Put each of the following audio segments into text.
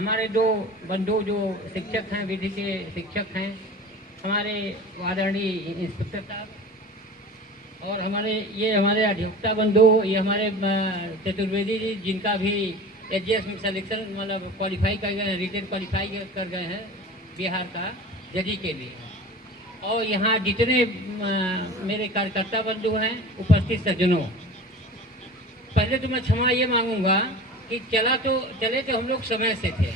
हमारे दो बंधु जो शिक्षक हैं, विधि के शिक्षक हैं, हमारे आदरणीय इंस्पेक्टर साहब और हमारे अधिवक्ता बंधु, ये हमारे चतुर्वेदी जी, जिनका भी एचजीएस में सिलेक्शन मतलब क्वालिफाई कर गए हैं, रिटेन क्वालिफाई कर गए हैं बिहार का जजी के लिए। और यहाँ जितने मेरे कार्यकर्ता बंधु हैं, उपस्थित सज्जनों, पहले तो मैं क्षमा ये मांगूंगा कि चले तो हम लोग समय से थे,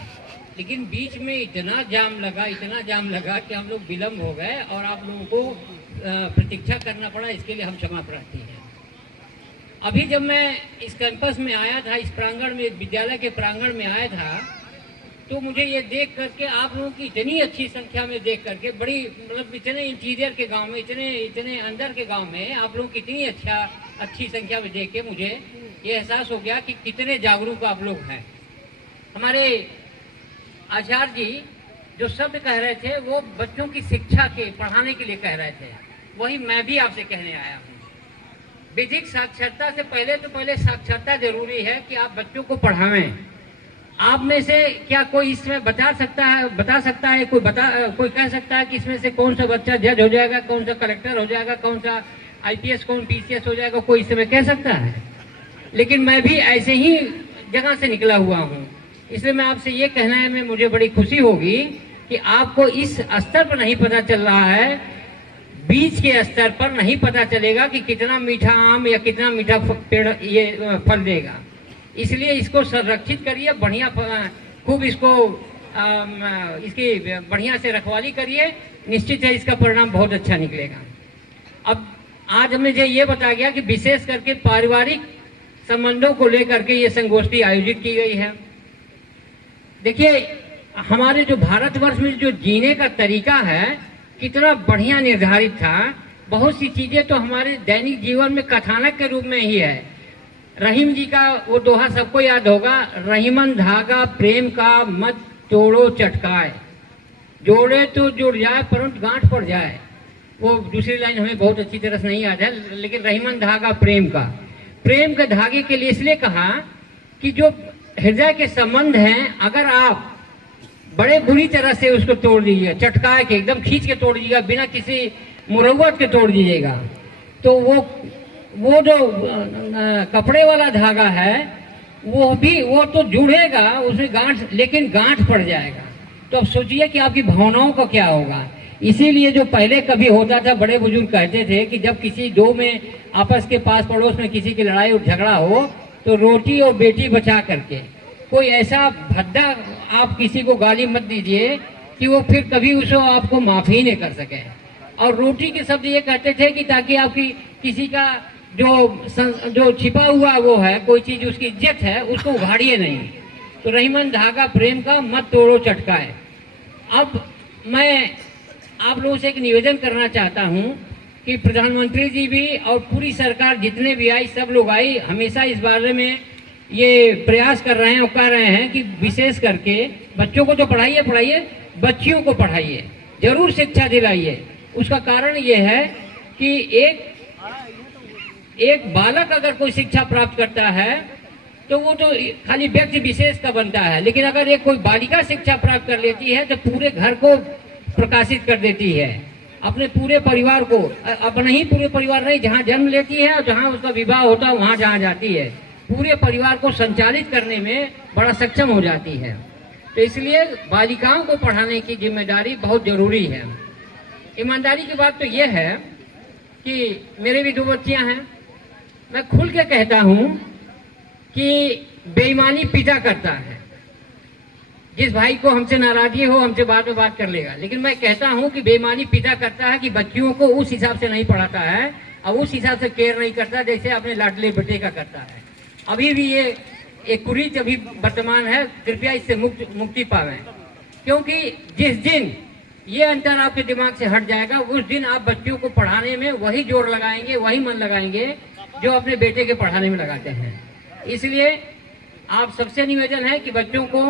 लेकिन बीच में इतना जाम लगा कि हम लोग विलम्ब हो गए और आप लोगों को प्रतीक्षा करना पड़ा। इसके लिए हम क्षमा प्रार्थी हैं। अभी जब मैं इस कैंपस में आया था, इस प्रांगण में, विद्यालय के प्रांगण में आया था, तो मुझे ये देख करके, आप लोगों की इतनी अच्छी संख्या में देख करके, बड़ी मतलब इतने इंटीरियर के गांव में, इतने अंदर के गांव में आप लोगों की इतनी अच्छी संख्या में देख के मुझे ये एहसास हो गया कि कितने जागरूक आप लोग हैं। हमारे आचार्य जी जो शब्द कह रहे थे वो बच्चों की शिक्षा के पढ़ाने के लिए कह रहे थे, वही मैं भी आपसे कहने आया हूँ। विधिक साक्षरता से पहले साक्षरता जरूरी है कि आप बच्चों को पढ़ावें। आप में से क्या कोई इसमें बता सकता है, कोई कह सकता है कि इसमें से कौन सा बच्चा जज हो जाएगा, कौन सा कलेक्टर हो जाएगा, कौन सा आईपीएस, कौन पीसीएस हो जाएगा? कोई इसमें कह सकता है? लेकिन मैं भी ऐसे ही जगह से निकला हुआ हूँ, इसलिए मैं आपसे ये कहना है, मुझे बड़ी खुशी होगी कि आपको इस स्तर पर नहीं पता चल रहा है, बीज के स्तर पर नहीं पता चलेगा कि कितना मीठा आम या कितना मीठा पेड़ ये फल देगा। इसलिए इसको संरक्षित करिए, बढ़िया खूब इसको इसकी बढ़िया से रखवाली करिए, निश्चित है इसका परिणाम बहुत अच्छा निकलेगा। अब आज मुझे ये बताया गया कि विशेष करके पारिवारिक संबंधों को लेकर के ये संगोष्ठी आयोजित की गई है। देखिए, हमारे जो भारतवर्ष में जो जीने का तरीका है कितना बढ़िया निर्धारित था। बहुत सी चीजें तो हमारे दैनिक जीवन में कथानक के रूप में ही है। रहीम जी का वो दोहा सबको याद होगा, रहीमन धागा प्रेम का मत तोड़ो चटकाए, जोड़े तो जुड़ जाए परंतु गांठ पड़ जाए। वो दूसरी लाइन हमें बहुत अच्छी तरह से नहीं याद है, लेकिन रहीमन धागा प्रेम के धागे के लिए इसलिए कहा कि जो हृदय के संबंध हैं, अगर आप बड़े बुरी तरह से उसको तोड़ दीजिएगा, चटका के एकदम खींच के तोड़ दीजिएगा, बिना किसी मुरव्वत के तोड़ दीजिएगा, तो वो जो कपड़े वाला धागा है वो तो जुड़ेगा, उसमें गांठ, लेकिन गांठ पड़ जाएगा। तो अब सोचिए कि आपकी भावनाओं का क्या होगा। इसीलिए जो पहले कभी होता था, बड़े बुजुर्ग कहते थे कि जब किसी दो में आपस के पास पड़ोस में किसी की लड़ाई और झगड़ा हो तो रोटी और बेटी बचा करके, कोई ऐसा भद्दा आप किसी को गाली मत दीजिए कि वो फिर कभी उसको आपको माफी नहीं कर सके। और रोटी के शब्द ये कहते थे कि ताकि आपकी किसी का जो छिपा हुआ वो है, कोई चीज उसकी इज्जत है, उसको उघाड़िए नहीं। तो रहीमन धागा प्रेम का मत तोड़ो चटकाए। अब मैं आप लोगों से एक निवेदन करना चाहता हूं कि प्रधानमंत्री जी भी और पूरी सरकार जितने भी आई, सब लोग आई, हमेशा इस बारे में ये प्रयास कर रहे हैं और कह रहे हैं कि विशेष करके बच्चों को तो पढ़ाइए, बच्चियों को पढ़ाइए, जरूर शिक्षा दिलाइए। उसका कारण ये है कि एक बालक अगर कोई शिक्षा प्राप्त करता है तो वो तो खाली व्यक्ति विशेष का बनता है, लेकिन अगर एक कोई बालिका शिक्षा प्राप्त कर लेती है तो पूरे घर को प्रकाशित कर देती है, अपने पूरे परिवार को, अपना ही पूरे परिवार नहीं, जहाँ जन्म लेती है और जहाँ उसका विवाह होता है वहाँ जहाँ जाती है, पूरे परिवार को संचालित करने में बड़ा सक्षम हो जाती है। तो इसलिए बालिकाओं को पढ़ाने की जिम्मेदारी बहुत जरूरी है। ईमानदारी की बात तो यह है कि मेरे भी दो बच्चियां हैं, मैं खुल के कहता हूं कि बेईमानी पिता करता है। जिस भाई को हमसे नाराजगी हो हमसे बाद में बात कर लेगा, लेकिन मैं कहता हूं कि बेईमानी पिता करता है कि बच्चियों को उस हिसाब से नहीं पढ़ाता है और उस हिसाब से केयर नहीं करता जैसे अपने लाडले बेटे का करता है। अभी भी ये एक कुरीति अभी वर्तमान है, कृपया इससे मुक्ति पावें, क्योंकि जिस दिन ये अंतर आपके दिमाग से हट जाएगा उस दिन आप बच्चों को पढ़ाने में वही जोर लगाएंगे, वही मन लगाएंगे जो अपने बेटे के पढ़ाने में लगाते हैं। इसलिए आप सबसे निवेदन है कि बच्चों को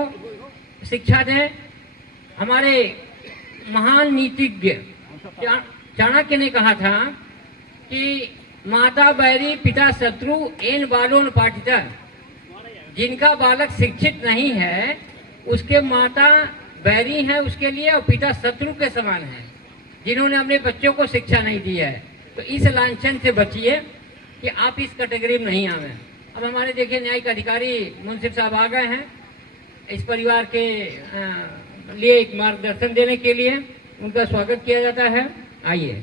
शिक्षा दें। हमारे महान नीतिज्ञ चाणक्य ने कहा था कि माता बैरी पिता शत्रु एन बालों पाठिता, जिनका बालक शिक्षित नहीं है उसके माता बैरी हैं उसके लिए और पिता शत्रु के समान हैं, जिन्होंने अपने बच्चों को शिक्षा नहीं दी है। तो इस लांछन से बचिए कि आप इस कैटेगरी में नहीं आवे। अब हमारे देखिए न्यायिक अधिकारी मुंसिफ साहब आ गए हैं इस परिवार के लिए एक मार्गदर्शन देने के लिए। उनका स्वागत किया जाता है। आइए।